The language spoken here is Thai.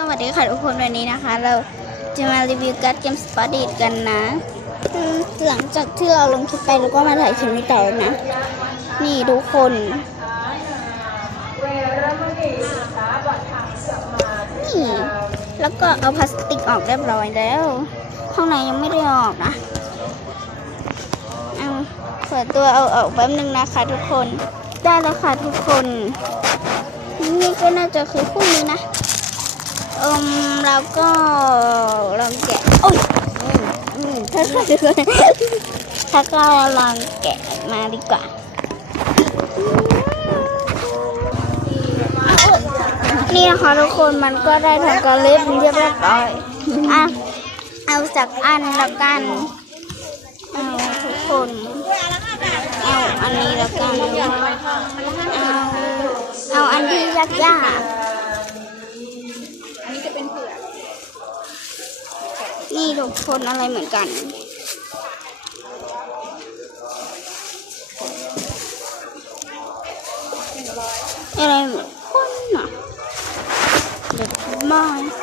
สวัสดีค่ะทุกคนวันนี้นะคะ เราจะมารีวิวการ์ดเกมสปอร์ตกันนะหลังจากที่เราลงคลิปไปแล้วก็มาถ่ายคลิปนี้ต่อนะ นี่ทุกคนนี่แล้วก็เอาพลาสติกออกเรียบร้อยแล้ว ข้างในยังไม่ได้ออกนะเอาเปิดตัวเอาออกแป๊บนึงนะคะทุกคนได้แล้วค่ะทุกคน นี่ก็น่าจะคือคู่นี้นะ อืมแล้วก็ลองแกะโอ้ยถ้ากคนถ้าก็ลองแกะมาดีกว่านี่นะคะทุกคนมันก็ได้ทำการเล็บเรียบร้อยอะเอาสักอันละกันเอาทุกคนเอาอันนี้ละกันเอาเอาอันที่ยากยากอันนี้จะ ป็นเผือกนี่ทุกคนอะไรเหมือนกันอะไรเหมือนคนอะเด็กมาก